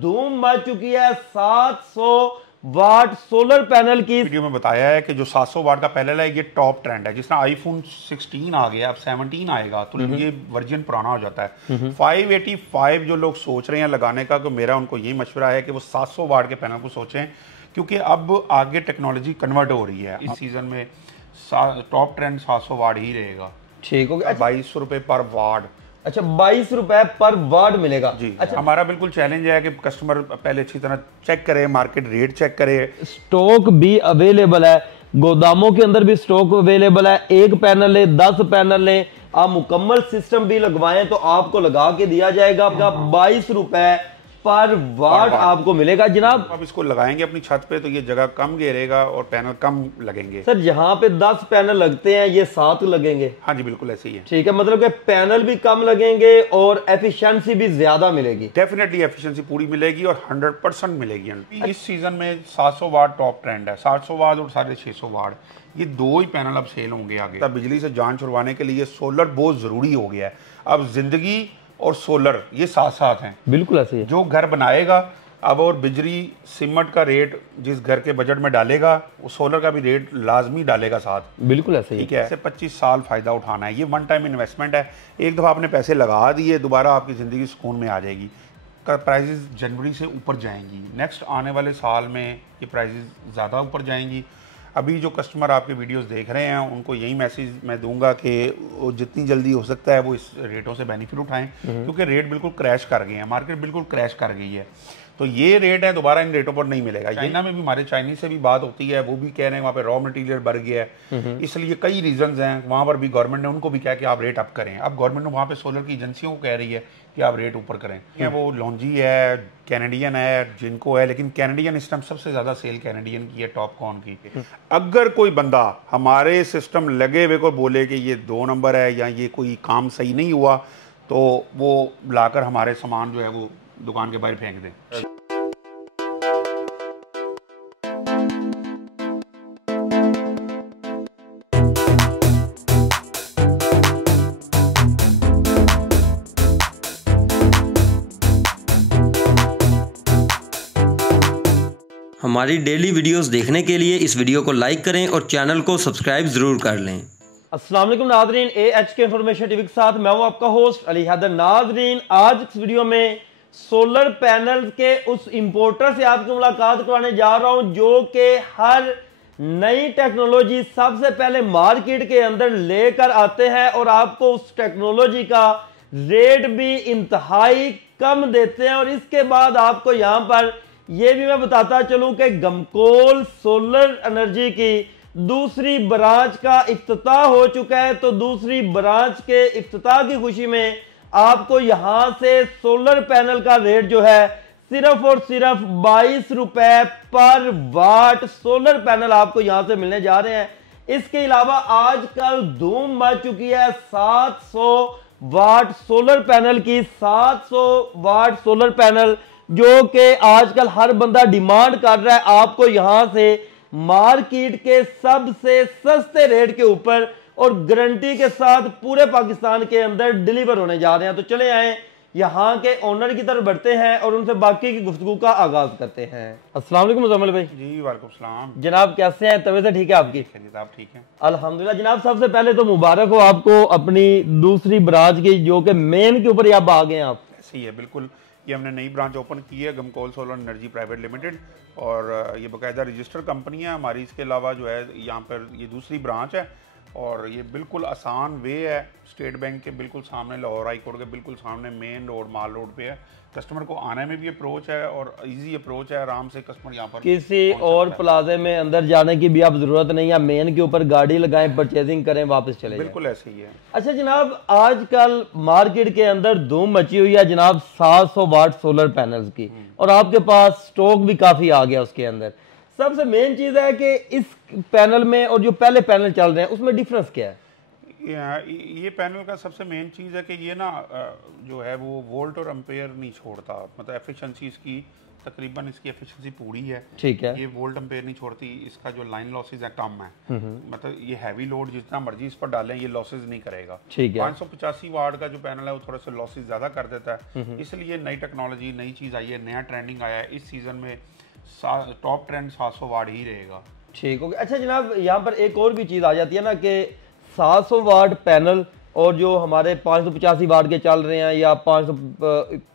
धूम मच चुकी है 700 वाट सोलर पैनल की। वीडियो में बताया है कि जो 700 वाट का पैनल है ये टॉप ट्रेंड है। जिस तरह आईफोन 16 आ गया, अब 17 आएगा तो ये वर्जन पुराना हो जाता है। 585 जो लोग सोच रहे हैं लगाने का, तो मेरा उनको यही मशवरा है कि वो 700 वाट के पैनल को सोचें, क्योंकि अब आगे टेक्नोलॉजी कन्वर्ट हो रही है। इस सीजन में टॉप ट्रेंड 700 वाट ही रहेगा। ठीक हो गया। 2200 रुपए पर वाट। अच्छा, 22 रुपए पर वाट मिलेगा जी। अच्छा, हमारा बिल्कुल चैलेंज है कि कस्टमर पहले अच्छी तरह चेक करे, मार्केट रेट चेक करे। स्टॉक भी अवेलेबल है, गोदामों के अंदर भी स्टॉक अवेलेबल है। एक पैनल ले, 10 पैनल ले, आप मुकम्मल सिस्टम भी लगवाएं तो आपको लगा के दिया जाएगा। आपका 22 रुपए पर वाट आपको मिलेगा जनाब। अब इसको लगाएंगे अपनी छत पे तो ये जगह कम घेरेगा और पैनल कम लगेंगे। सर जहां पे 10 पैनल लगते हैं ये 7 लगेंगे। हाँ जी, बिल्कुल ऐसे ही है। ठीक है, मतलब कि पैनल भी कम लगेंगे और एफिशिएंसी भी ज्यादा मिलेगी। डेफिनेटली एफिशिएंसी पूरी मिलेगी और 100% मिलेगी। इस सीजन में 700 वाट टॉप ट्रेंड है। 700 वाट और 650 वाट, ये दो ही पैनल अब सेल होंगे आगे। तब बिजली से जान छुड़वाने के लिए सोलर बहुत जरूरी हो गया है। अब जिंदगी और सोलर ये साथ साथ हैं। बिल्कुल ऐसे ही। जो घर बनाएगा अब और बिजली सीमेंट का रेट जिस घर के बजट में डालेगा, वो सोलर का भी रेट लाजमी डालेगा साथ। बिल्कुल ऐसे ही। ठीक है, 25 साल फायदा उठाना है। ये वन टाइम इन्वेस्टमेंट है। एक दफ़ा आपने पैसे लगा दिए, दोबारा आपकी ज़िंदगी सुकून में आ जाएगी। प्राइजेस जनवरी से ऊपर जाएंगी। नेक्स्ट आने वाले साल में ये प्राइजेस ज़्यादा ऊपर जाएंगी। अभी जो कस्टमर आपके वीडियोस देख रहे हैं उनको यही मैसेज मैं दूंगा कि वो जितनी जल्दी हो सकता है वो इस रेटों से बेनिफिट उठाएं, क्योंकि रेट बिल्कुल क्रैश कर गए हैं, मार्केट बिल्कुल क्रैश कर गई है। तो ये रेट है, दोबारा इन रेटों पर नहीं मिलेगा। चाइना में भी हमारे चाइनीज से भी बात होती है, वो भी कह रहे हैं वहाँ पे रॉ मटेरियल बढ़ गया है, इसलिए कई रीजंस हैं। वहाँ पर भी गवर्नमेंट ने उनको भी कहा कि आप रेट अप करें। अब गवर्नमेंट वहाँ पे सोलर की एजेंसियों को कह रही है कि आप रेट ऊपर करें। वो लॉन्जी है, कैनेडियन है, जिनको है, लेकिन कैनेडियन इस टाइम सबसे ज्यादा सेल कैनेडियन की है, टॉपकॉन की। अगर कोई बंदा हमारे सिस्टम लगे हुए को बोले कि ये 2 नंबर है या ये कोई काम सही नहीं हुआ, तो वो लाकर हमारे सामान जो है वो दुकान के बाहर फेंक दें। हमारी डेली वीडियोस देखने के लिए इस वीडियो को लाइक करें और चैनल को सब्सक्राइब जरूर कर लें। अस्सलाम वालेकुम नाजरीन, AHK इंफॉर्मेशन टीवी के साथ मैं हूं आपका होस्ट अली हैदर। नाजरीन, आज इस वीडियो में सोलर पैनल के उस इंपोर्टर से आपकी मुलाकात करवाने जा रहा हूं जो कि हर नई टेक्नोलॉजी सबसे पहले मार्केट के अंदर लेकर आते हैं और आपको उस टेक्नोलॉजी का रेट भी इंतहाई कम देते हैं। और इसके बाद आपको यहां पर यह भी मैं बताता चलूं कि गमकोल सोलर एनर्जी की दूसरी ब्रांच का इफ्तिताह हो चुका है। तो दूसरी ब्रांच के इफ्तिताह की खुशी में आपको यहां से सोलर पैनल का रेट जो है सिर्फ और सिर्फ 22 रुपए पर वाट सोलर पैनल आपको यहां से मिलने जा रहे हैं। इसके अलावा आजकल धूम मच चुकी है 700 वाट सोलर पैनल की। 700 वाट सोलर पैनल जो कि आजकल हर बंदा डिमांड कर रहा है, आपको यहां से मार्केट के सबसे सस्ते रेट के ऊपर और गारंटी के साथ पूरे पाकिस्तान के अंदर डिलीवर होने जा रहे हैं। तो चले आए यहाँ के ओनर की तरफ बढ़ते हैं और उनसे बाकी की गुफ्तगू का आगाज करते हैं। अस्सलाम वालेकुम मुज़म्मिल भाई। जी वालेकुम सलाम जनाब, कैसे हैं? तबीयत से ठीक है आपकी? आप ठीक हैं? अल्हम्दुलिल्लाह। जनाब, सबसे पहले तो मुबारक हो आपको अपनी दूसरी ब्रांच की, जो कि मेन के ऊपर ही आप आ गए हैं। आप ऐसे ही है, बिल्कुल। ये हमने नई ब्रांच ओपन की है, गमकोल सोलर एनर्जी प्राइवेट लिमिटेड, और ये बाकायदा रजिस्टर्ड कंपनी है हमारी। इसके अलावा जो है यहाँ पर ये दूसरी ब्रांच है और ये बिल्कुल आसान वे है, स्टेट बैंक के बिल्कुल सामने, लाहौर हाई कोर्ट के बिल्कुल सामने, मेन रोड माल रोड पे है। कस्टमर को आने में भी अप्रोच है और इजी अप्रोच है, आराम से कस्टमर यहाँ पर किसी और प्लाजे में अंदर जाने की भी आप जरूरत नहीं है। मेन के ऊपर गाड़ी लगाएं, परचेजिंग करें, वापस चले जाएं। बिल्कुल ऐसे ही है। अच्छा जनाब, आजकल मार्केट के अंदर धूम मची हुई है जनाब 700 वाट सोलर पैनल्स की, और आपके पास स्टॉक भी काफी आ गया उसके अंदर। सबसे मेन चीज है कि इस पैनल में और जो पहले पैनल चल रहे हैं उसमें डिफरेंस क्या है? ये पैनल का सबसे मेन चीज़ है कि ये ना जो है वो वोल्ट और एम्पेयर नहीं छोड़ता, मतलब एफिशिएंसी इसकी तकरीबन इसकी एफिशिएंसी पूरी है। ठीक है। ये वोल्ट एम्पेयर नहीं छोड़ती, इसका जो लाइन लॉसेज है कम है, मतलब ये हैवी लोड जितना मर्जी इस पर डालें ये लॉसेज नहीं करेगा। ठीक है। 585 वाट का जो पैनल है वो थोड़ा सा लॉसेज ज़्यादा कर देता है, इसलिए नई टेक्नोलॉजी नई चीज़ आई है, नया ट्रेंडिंग आया है। इस सीज़न में टॉप ट्रेंड 700 वाट ही रहेगा। ठीक हो गया। अच्छा जनाब, यहाँ पर एक और भी चीज़ आ जाती है ना कि 700 वाट पैनल और जो हमारे 585 वाट के चल रहे हैं या 500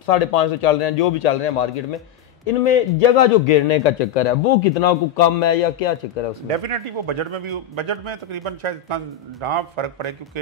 550 चल रहे हैं, जो भी चल रहे हैं मार्केट में, इनमें जगह जो गिरने का चक्कर है वो कितना को कम है या क्या चक्कर है उसमें? डेफिनेटली वो बजट में भी, बजट में तकरीबन शायद इतना ना फ़र्क पड़े क्योंकि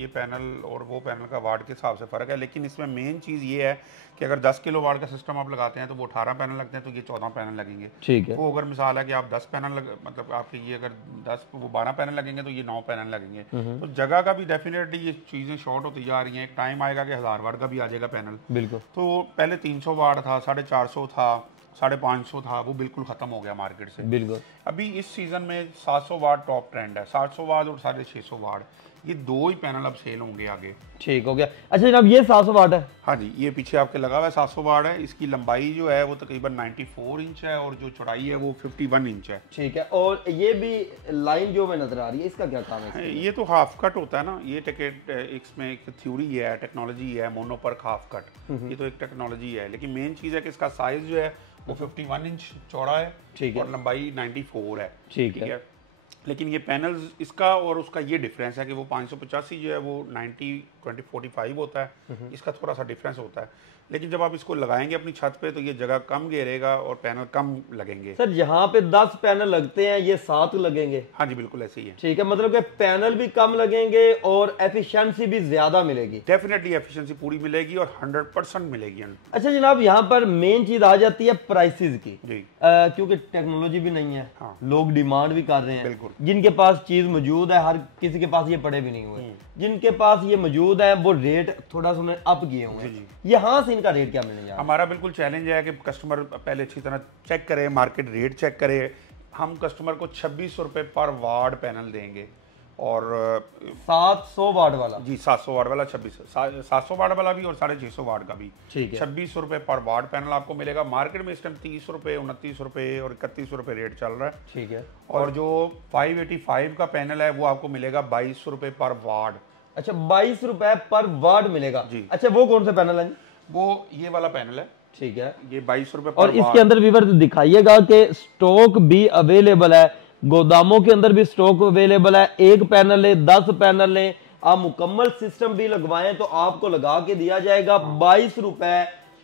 ये पैनल और वो पैनल का वाट के हिसाब से फ़र्क है, लेकिन इसमें मेन चीज़ ये है कि अगर 10 किलो वाट का सिस्टम आप लगाते हैं तो वो 18 पैनल लगते हैं, तो ये 14 पैनल लगेंगे। ठीक है। वो अगर मिसाल है कि आप 10 पैनल मतलब आपके ये अगर 10 वो 12 पैनल लगेंगे तो ये 9 पैनल लगेंगे। तो जगह का भी डेफिनेटली ये चीज़ें शॉर्ट होती जा रही हैं। एक टाइम आएगा कि 1000 वाट का भी आ जाएगा पैनल। बिल्कुल। तो पहले 300 वाट था, 450 था, 550 था, वो बिल्कुल ख़त्म हो गया मार्केट से। बिल्कुल। अभी इस सीज़न में 700 वाट टॉप ट्रेंड है, 700 वाट और 650 वाट, ये दो ही पैनल अब सेल होंगे आगे। ठीक हो गया। अच्छा जनाब, ये 700 वाट है? हाँ जी, ये पीछे आपके लगा हुआ है 700 वाट है। इसकी लंबाई जो है वो तकरीबन 94 इंच है और जो चौड़ाई है वो 51 इंच है। ठीक है। और ये भी लाइन जो में नजर आ रही है, इसका क्या काम है? ये तो हाफ कट होता है ना, ये इसमें एक थ्योरी है, टेक्नोलॉजी है, मोनोपर्क हाफ कट, ये तो एक टेक्नोलॉजी है, लेकिन मेन चीज़ है कि इसका साइज जो है वो 51 इंच चौड़ा है। ठीक है। और लंबाई 94 है। ठीक है। लेकिन ये पैनल्स इसका और उसका ये डिफरेंस है कि वो 585 जो है वो 90/20/45 होता है, इसका थोड़ा सा डिफरेंस होता है। लेकिन जब आप इसको लगाएंगे अपनी छत पे तो ये जगह कम घेरेगा और पैनल कम लगेंगे। सर यहाँ पे 10 पैनल लगते हैं, ये 7 लगेंगे? हाँ जी बिल्कुल ऐसे ही है। ठीक है, मतलब कि पैनल भी कम लगेंगे और एफिशिएंसी भी ज्यादा मिलेगी। डेफिनेटली एफिशिएंसी पूरी मिलेगी और 100% मिलेगी। अच्छा जनाब, यहाँ पर मेन चीज आ जाती है प्राइसेस की जी, क्योंकि टेक्नोलॉजी भी नहीं है। हाँ। लोग डिमांड भी कर रहे हैं। बिल्कुल। जिनके पास चीज मौजूद है, हर किसी के पास ये पड़े भी नहीं हुए, जिनके पास ये मौजूद है वो रेट थोड़ा सा अप किए हुए हैं। यहाँ से इनका रेट क्या मिलने जा रहा है? हमारा बिल्कुल चैलेंज है कि कस्टमर पहले अच्छी तरह चेक करे, मार्केट रेट चेक करे। हम कस्टमर को 2600 रुपये पर वाट पैनल देंगे और 700 वाट वाला? जी 700 वाट वाला 700 वाट वाला भी और 650 वाट का भी। ठीक है। 2600 रुपये पर वाट पैनल आपको मिलेगा। मार्केट में इस टाइम 30 रुपये, 29 रुपये और 31 रुपये रेट चल रहा है। ठीक है। और जो 585 का पैनल है वो आपको मिलेगा 2200 रुपये पर वाट। अच्छा, 22 रुपए पर वाट मिलेगा जी। अच्छा, वो कौन सा पैनल है? वो ये वाला पैनल है। ठीक है। ये 22 रुपये और इसके अंदर व्यूअर दिखाइएगा कि स्टॉक भी अवेलेबल है, गोदामों के अंदर भी स्टॉक अवेलेबल है। एक पैनल ले, 10 पैनल ले, आप मुकम्मल सिस्टम भी लगवाएं तो आपको लगा के दिया जाएगा 22 रुपए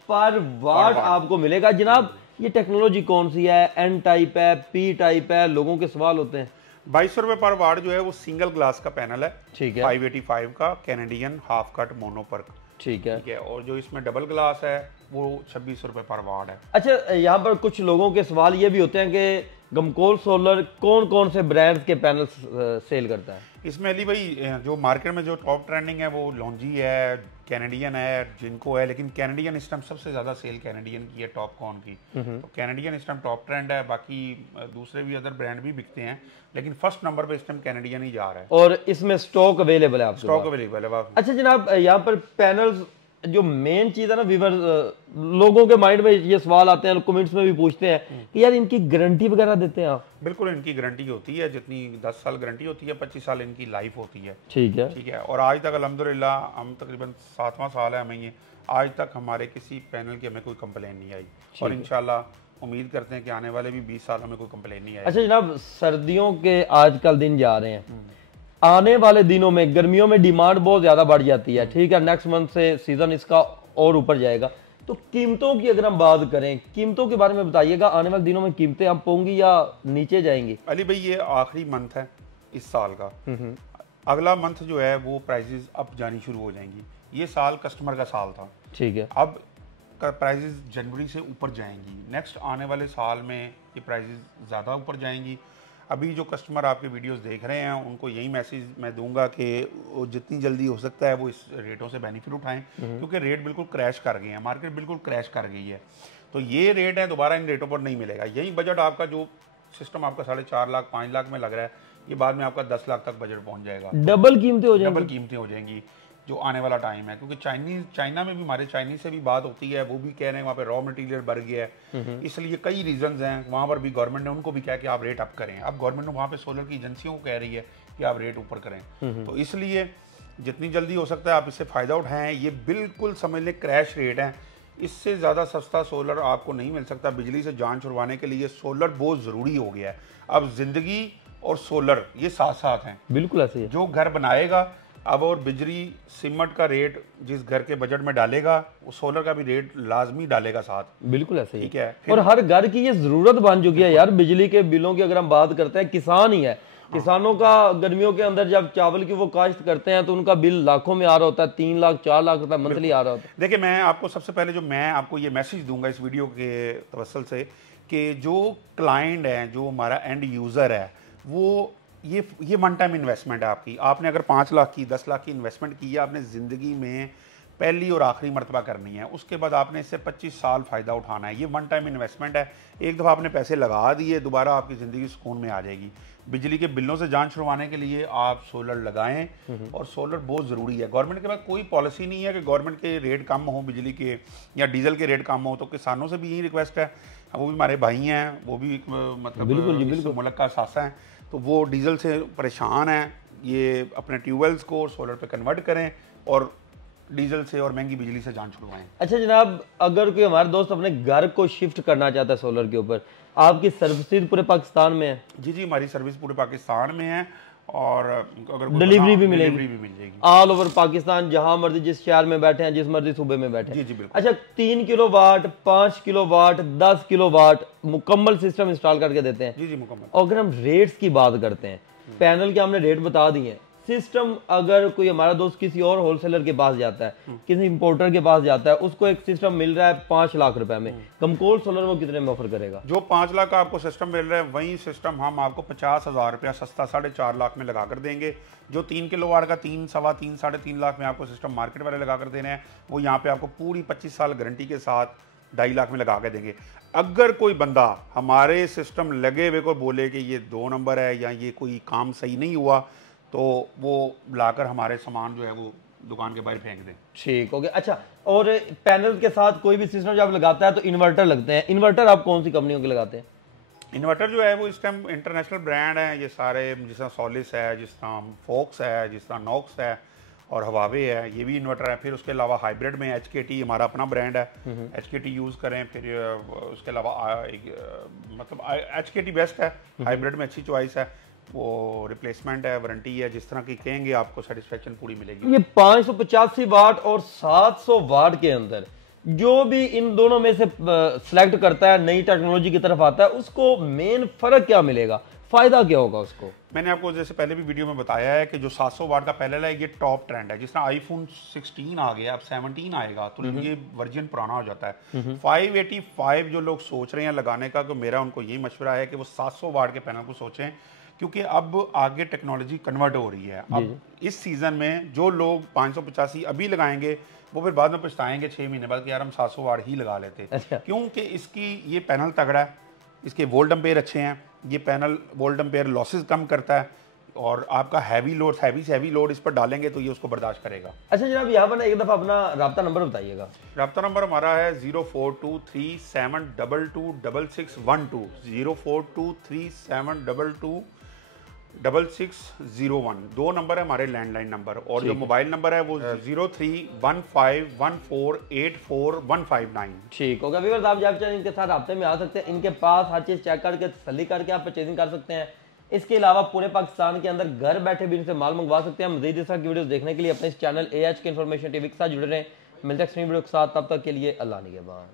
पर वाट आपको मिलेगा। जनाब ये टेक्नोलॉजी कौन सी है? एन टाइप है, पी टाइप है? लोगों के सवाल होते हैं। 2200 रुपये पर वाट जो है वो सिंगल ग्लास का पैनल है। ठीक है। 585 का कैनेडियन हाफ कट मोनोपर्क। ठीक है। ठीक है। और जो इसमें डबल ग्लास है वो 2600 रुपये पर वाट है। अच्छा, यहाँ पर कुछ लोगों के सवाल ये भी होते हैं कि गमकोल सोलर कौन कौन से ब्रांड्स के पैनल सेल करता है? इसमें अली भाई जो मार्केट में जो टॉप ट्रेंडिंग है वो लॉन्जी है, कैनेडियन है, जिनको है, लेकिन कैनेडियन इस टाइम सबसे ज़्यादा सेल कैनेडियन की है, टॉपकॉन की। तो कैनेडियन इस टाइम टॉप ट्रेंड है, बाकी दूसरे भी अदर ब्रांड भी बिकते हैं, लेकिन फर्स्ट नंबर पे इस टाइम कैनेडियन ही जा रहा है। और इसमें स्टॉक अवेलेबल है? आपके स्टॉक अवेलेबल है। अच्छा जनाब, यहाँ पर पैनल्स जो मेन चीज है ना, व्यूअर लोगों के माइंड में ये सवाल आते हैं, कमेंट्स में भी पूछते हैं कि यार इनकी गारंटी वगैरह देते हैं आप? बिल्कुल, इनकी गारंटी होती है, जितनी 10 साल गारंटी होती है, 25 साल इनकी लाइफ होती है। ठीक है। ठीक है। और आज तक अल्हम्दुलिल्लाह हम तकरीबन 7वां साल है हमें ये, आज तक हमारे किसी पैनल की हमें कोई कंप्लेन नहीं आई और इंशाल्लाह उम्मीद करते हैं कि आने वाले भी 20 साल में कोई कंप्लेन नहीं आएगी। अच्छा जनाब, सर्दियों के आजकल दिन जा रहे हैं, आने वाले दिनों में गर्मियों में डिमांड बहुत ज्यादा बढ़ जाती है। ठीक है, नेक्स्ट मंथ से सीजन इसका और ऊपर जाएगा, तो कीमतों की अगर हम बात करें, कीमतों के बारे में बताइएगा। आने वाले दिनों में कीमतें अप होंगी या नीचे जाएंगी? अली भाई ये आखिरी मंथ है इस साल का, अगला मंथ जो है वो प्राइसेस अप जानी शुरू हो जाएंगी। ये साल कस्टमर का साल था। ठीक है। अब प्राइसेस जनवरी से ऊपर जाएंगी, नेक्स्ट आने वाले साल में ये प्राइसेस ज़्यादा ऊपर जाएंगी। अभी जो कस्टमर आपके वीडियोस देख रहे हैं उनको यही मैसेज मैं दूंगा कि वो जितनी जल्दी हो सकता है वो इस रेटों से बेनिफिट उठाएं, क्योंकि रेट बिल्कुल क्रैश कर गए हैं, मार्केट बिल्कुल क्रैश कर गई है। तो ये रेट है, दोबारा इन रेटों पर नहीं मिलेगा। यही बजट आपका जो सिस्टम आपका 4.5 लाख 5 लाख में लग रहा है, ये बाद में आपका 10 लाख तक बजट पहुंच जाएगा। डबल कीमतें हो जाएंगी, डबल कीमतें हो जाएंगी जो आने वाला टाइम है, क्योंकि चाइना में भी हमारे चाइनीज से भी बात होती है, वो भी कह रहे हैं वहाँ पे रॉ मटेरियल बढ़ गया है, इसलिए कई रीजंस हैं। वहाँ पर भी गवर्नमेंट ने उनको भी कहा कि आप रेट अप करें। अब गवर्नमेंट वहाँ पे सोलर की एजेंसियों को कह रही है कि आप रेट ऊपर करें, तो इसलिए जितनी जल्दी हो सकता है आप इससे फ़ायदा उठाएं। ये बिल्कुल समझ लें क्रैश रेट है, इससे ज़्यादा सस्ता सोलर आपको नहीं मिल सकता। बिजली से जान छुड़वाने के लिए सोलर बहुत ज़रूरी हो गया है। अब ज़िंदगी और सोलर ये साथ साथ हैं। बिल्कुल ऐसे ही है। जो घर बनाएगा अब और बिजली सीमेंट का रेट जिस घर के बजट में डालेगा, वो सोलर का भी रेट लाजमी डालेगा साथ। बिल्कुल ऐसे ही, ठीक है। और हर घर की ये जरूरत बन चुकी है यार। बिजली के बिलों की अगर हम बात करते हैं, किसान ही है, किसानों का गर्मियों के अंदर जब चावल की वो काश्त करते हैं तो उनका बिल लाखों में आ रहा होता है, 3 लाख 4 लाख रुपए मंथली आ रहा होता है। देखिए, मैं आपको सबसे पहले मैं आपको ये मैसेज दूंगा इस वीडियो के तवस्सुल से कि जो क्लाइंट है, जो हमारा एंड यूज़र है, वो ये वन टाइम इन्वेस्टमेंट है आपकी। आपने अगर 5 लाख की 10 लाख की इन्वेस्टमेंट की है, आपने ज़िंदगी में पहली और आखिरी मरतबा करनी है, उसके बाद आपने इससे 25 साल फ़ायदा उठाना है। ये वन टाइम इन्वेस्टमेंट है, एक दफ़ा आपने पैसे लगा दिए, दोबारा आपकी ज़िंदगी सुकून में आ जाएगी। बिजली के बिलों से जान छुड़वाने के लिए आप सोलर लगाएं, और सोलर बहुत ज़रूरी है। गवर्नमेंट के पास कोई पॉलिसी नहीं है कि गवर्नमेंट के रेट कम हो, बिजली के या डीजल के रेट कम हो, तो किसानों से भी यही रिक्वेस्ट है, वो भी हमारे भाई हैं, वो भी मतलब इस मुल्क का सासा है, तो वो डीजल से परेशान हैं, ये अपने ट्यूबवेल्स को सोलर पे कन्वर्ट करें और डीजल से और महंगी बिजली से जान छुड़वाएं। अच्छा जनाब, अगर कोई हमारे दोस्त अपने घर को शिफ्ट करना चाहता है सोलर के ऊपर, आपकी सर्विसेज पूरे पाकिस्तान में है? जी जी, हमारी सर्विस पूरे पाकिस्तान में है, और अगर डिलीवरी भी मिलेगी? डिलीवरी भी मिल जाएगी ऑल ओवर पाकिस्तान, जहां मर्जी जिस शहर में बैठे हैं, जिस मर्जी सूबे में बैठे हैं। जी जी बिल्कुल। अच्छा, 3 किलोवाट, 5 किलोवाट, 10 किलोवाट मुकम्मल सिस्टम इंस्टॉल करके देते हैं? जी जी मुकम्मल। और अगर हम रेट्स की बात करते हैं, पैनल के हमने रेट बता दिए, सिस्टम अगर कोई हमारा दोस्त किसी और होलसेलर के पास जाता है, किसी इंपोर्टर के पास जाता है, उसको एक सिस्टम मिल रहा है 5 लाख रुपए में, कमकोल सोलर वो कितने में ऑफर करेगा? जो 5 लाख का आपको सिस्टम मिल रहा है, वही सिस्टम हम आपको 50,000 रुपया सस्ता 4.5 लाख में लगा कर देंगे। जो 3 किलोवाट का 3, सवा 3, 3.5 लाख में आपको सिस्टम मार्केट वाले लगा कर देने हैं, वो यहाँ पे आपको पूरी 25 साल गारंटी के साथ 2.5 लाख में लगा के देंगे। अगर कोई बंदा हमारे सिस्टम लगे हुए को बोले कि ये 2 नंबर है या ये कोई काम सही नहीं हुआ, तो वो लाकर हमारे सामान जो है वो दुकान के बाहर फेंक दें। ठीक, ओके। अच्छा, और पैनल के साथ कोई भी सिस्टम जब लगाता है तो इन्वर्टर लगते हैं। इन्वर्टर आप कौन सी कंपनियों के लगाते हैं? इन्वर्टर जो है वो इस टाइम इंटरनेशनल ब्रांड है ये सारे, जिस तरह सोलिस है, जिस तरह फोक्स है, जिस तरह नॉक्स है और हवावे है, ये भी इन्वर्टर है। फिर उसके अलावा हाइब्रिड में HKT हमारा अपना ब्रांड है, HKT यूज़ करें। फिर उसके अलावा मतलब HKT बेस्ट है, हाइब्रिड में अच्छी चॉइस है, वो रिप्लेसमेंट है, वारंटी है, जिस तरह की कहेंगे आपको सेटिस्फेक्शन पूरी मिलेगी। ये 585 वाट और 700 वाट के अंदर जो भी इन दोनों में से सिलेक्ट करता है, नई टेक्नोलॉजी की तरफ आता है, उसको मेन फर्क क्या मिलेगा, फायदा क्या होगा उसको? मैंने आपको जैसे पहले भी वीडियो में बताया है कि जो 700 वाट का पैनल है ये टॉप ट्रेंड है। जिस तरह iPhone 16 आ गया, अब 17 आएगा तो ये वर्जन पुराना हो जाता है। 585 जो लोग सोच रहे हैं लगाने का, तो मेरा उनको यही मशवरा है कि वो 700 वाट के पैनल को सोचें, क्योंकि अब आगे टेक्नोलॉजी कन्वर्ट हो रही है। अब इस सीजन में जो लोग 585 अभी लगाएंगे वो फिर बाद में पछताएंगे 6 महीने बाद कि यार हम 700 वाट ही लगा लेते। अच्छा। क्योंकि इसकी ये पैनल तगड़ा है, इसके वोल्ट एम्पेयर अच्छे हैं, ये पैनल वोल्ट एम्पेयर लॉसेस कम करता है, और आपका हैवी लोड, हैवी से हैवी लोड इस पर डालेंगे तो ये उसको बर्दाश्त करेगा। अच्छा जनाब, यहाँ पर एक दफ़ा अपना राब्ता नंबर बताइएगा। राब्ता नंबर हमारा है 0423722612, 0423722601। 2 नंबर है हमारे लैंडलाइन नंबर, और जो मोबाइल नंबर है वो 031514841559। ठीक होगा व्यूअर्स, आप जब चाहें इनके साथ राब्ते में आ सकते हैं। इनके पास हर चीज़ चेक करके तसल्ली करके आप परचेजिंग कर सकते हैं। इसके अलावा पूरे पाकिस्तान के अंदर घर बैठे भी इनसे माल मंगवा सकते हैं। मज़ीद इस तरह की वीडियोस देखने के लिए अपने इस चैनल AHK इन्फॉर्मेशन TV के साथ जुड़े रहें। मिलते हैं नेक्स्ट वीडियो के साथ, तब तक के लिए अल्लाह निगहबान।